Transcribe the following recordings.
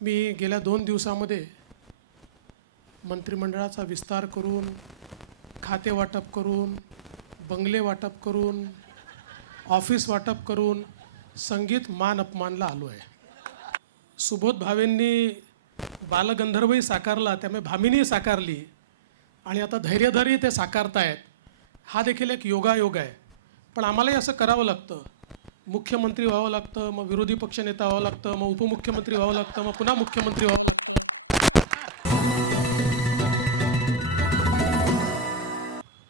मी गेल्या दोन दिवसामध्ये मंत्रिमंडळाचा विस्तार करून खाते वाटप करून बंगले वाटप करून ऑफिस वाटप करून संगीत मान अपमानला आलो आहे सुबोध भावेंनी बालगंधर्वही साकारला त्यामुळे भामिनी साकारली आणि आता धैर्यधरही ते साकारतायत. हा देखील एक योगायोग आहे. पण आम्हालाही असं करावं लागतं. मुख्यमंत्री व्हावं लागतं मग विरोधी पक्षनेता व्हावं लागतं मग उपमुख्यमंत्री व्हावं लागतं मग पुन्हा मुख्यमंत्री व्हावं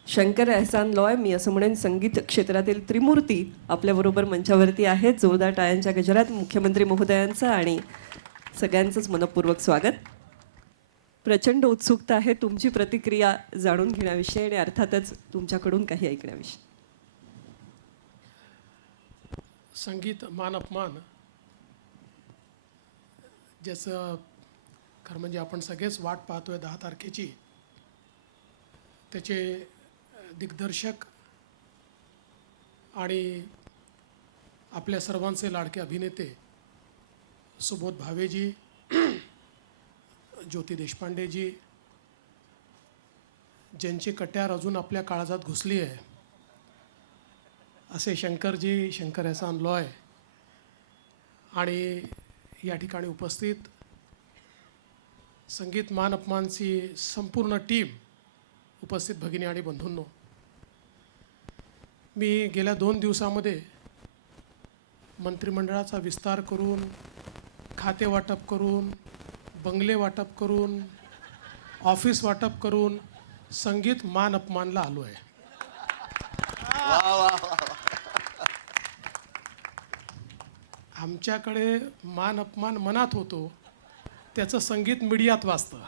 शंकर एहसान लॉय मी असं म्हणेन संगीत क्षेत्रातील त्रिमूर्ती आपल्याबरोबर मंचावरती आहेत. जोरदार टाळ्यांच्या गजरात मुख्यमंत्री महोदयांचं आणि सगळ्यांचंच मनपूर्वक स्वागत. प्रचंड उत्सुकता आहे तुमची प्रतिक्रिया जाणून घेण्याविषयी आणि अर्थातच तुमच्याकडून काही ऐकण्याविषयी. संगीत मान अपमान. ज्याचं खरं म्हणजे आपण सगळेच वाट पाहतोय दहा तारखेची. त्याचे दिग्दर्शक आणि आपल्या सर्वांचे लाडके अभिनेते सुबोध भावेजी ज्योती देशपांडेजी ज्यांची कट्यार अजून आपल्या काळजात घुसली आहे. असे शंकरजी शंकर एहसान लॉय आणि या ठिकाणी उपस्थित संगीत मान अपमानची संपूर्ण टीम उपस्थित भगिनी आणि बंधूंनो मी गेल्या दोन दिवसामध्ये मंत्रिमंडळाचा विस्तार करून खाते वाटप करून बंगले वाटप करून ऑफिस वाटप करून संगीत मान अपमानला आलो आहे आमच्याकडे मान अपमान मनात होतो त्याचं संगीत मीडियात वाचतं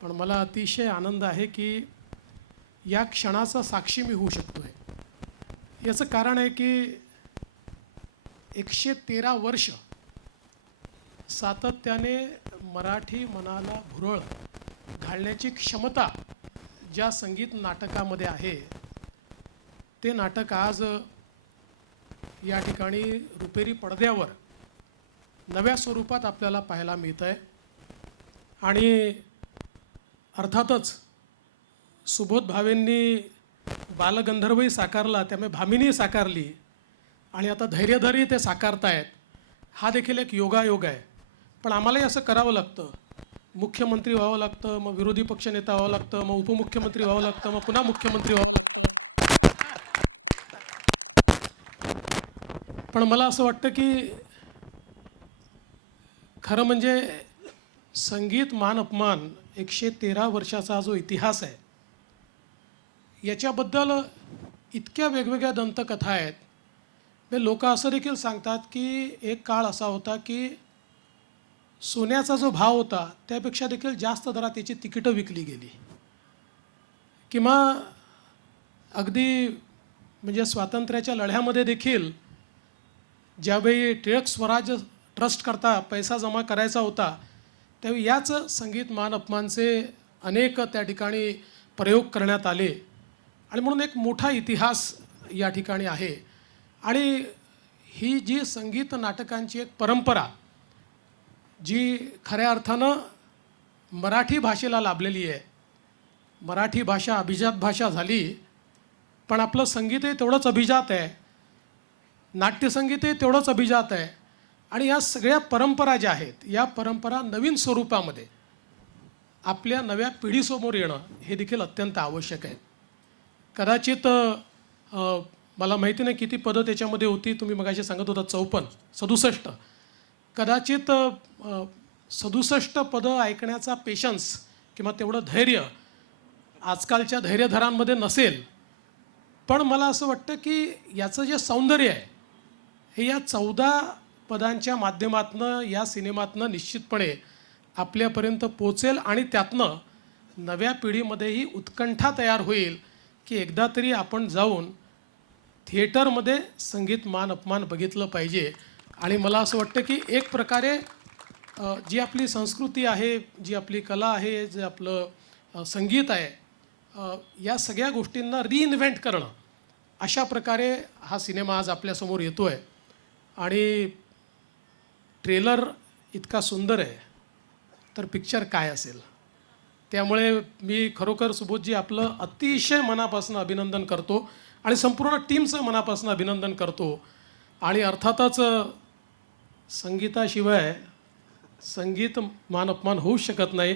पण मला अतिशय आनंद आहे की या क्षणाचा साक्षी मी होऊ शकतो आहे याचं कारण आहे की एकशे तेरा वर्ष सातत्याने मराठी मनाला भुरळ घालण्याची क्षमता ज्या संगीत नाटकामध्ये आहे ते नाटक आज या ठिकाणी रुपेरी पडद्यावर नव्या स्वरूपात आपल्याला पाहायला मिळतं आहे आणि अर्थातच सुबोध भावेंनी बालगंधर्वही साकारला त्यामुळे भामिनी साकारली आणि आता धैर्यधरी ते साकारतायत. हा देखील एक योगायोग आहे. पण आम्हालाही असं करावं लागतं. मुख्यमंत्री व्हावं लागतं मग विरोधी पक्षनेता व्हावं लागतं मग उपमुख्यमंत्री व्हावं लागतं मग पुन्हा मुख्यमंत्री व्हावं पण मला असं वाटतं की खरं म्हणजे संगीत मान अपमान एकशे तेरा वर्षाचा हा जो इतिहास आहे याच्याबद्दल इतक्या वेगवेगळ्या दंतकथा आहेत. म्हणजे लोक असं देखील सांगतात की एक काळ असा होता की सोन्याचा जो भाव होता त्यापेक्षा देखील जास्त दरात त्याची तिकीटं विकली गेली. किंवा अगदी म्हणजे स्वातंत्र्याच्या लढ्यामध्ये देखील ज्यावेळी टिळक स्वराज ट्रस्ट करता पैसा जमा करायचा होता त्यावेळी याच संगीत मान अपमानचे अनेक त्या ठिकाणी प्रयोग करण्यात आले. आणि म्हणून एक मोठा इतिहास या ठिकाणी आहे. आणि ही जी संगीत नाटकांची एक परंपरा जी खऱ्या अर्थानं मराठी भाषेला लाभलेली आहे. मराठी भाषा अभिजात भाषा झाली पण आपलं संगीतही तेवढंच अभिजात आहे. नाट्यसंगीत हे तेवढंच अभिजात आहे. आणि या सगळ्या परंपरा ज्या आहेत या परंपरा नवीन स्वरूपामध्ये आपल्या नव्या पिढीसमोर येणं हे देखील अत्यंत आवश्यक आहे. कदाचित मला माहिती नाही किती पदं त्याच्यामध्ये होती तुम्ही मगाशी सांगत होता चौपन्न सदुसष्ट. कदाचित सदुसष्ट पदं ऐकण्याचा पेशन्स किंवा तेवढं धैर्य आजकालच्या धैर्यधरांमध्ये नसेल. पण मला असं वाटतं की याचं जे सौंदर्य आहे हे या चौदा पदांच्या माध्यमातनं या सिनेमातनं निश्चितपणे आपल्यापर्यंत पोचेल आणि त्यातनं नव्या पिढीमध्येही उत्कंठा तयार होईल की एकदा तरी आपण जाऊन थिएटरमध्ये संगीत मान अपमान बघितलं पाहिजे. आणि मला असं वाटतं की एक प्रकारे जी आपली संस्कृती आहे जी आपली कला आहे जे आपलं संगीत आहे या सगळ्या गोष्टींना रिइन्व्हेंट करणं अशा प्रकारे हा सिनेमा आज आपल्यासमोर येतो आहे आणि ट्रेलर इतका सुंदर आहे तर पिक्चर काय असेल? त्यामुळे मी खरोखर सुबोधजी आपलं अतिशय मनापासून अभिनंदन करतो आणि संपूर्ण टीमचं मनापासून अभिनंदन करतो. आणि अर्थातच संगीताशिवाय संगीत मान अपमान होऊच शकत नाही.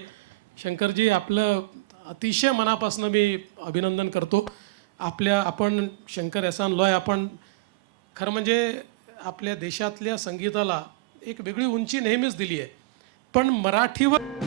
शंकरजी आपलं अतिशय मनापासून मी अभिनंदन करतो. आपल्या आपण शंकर एसान लॉय आपण खरं म्हणजे आपल्या देशातल्या संगीताला एक वेगळी उंची नेहमीच दिली आहे. पण मराठीवर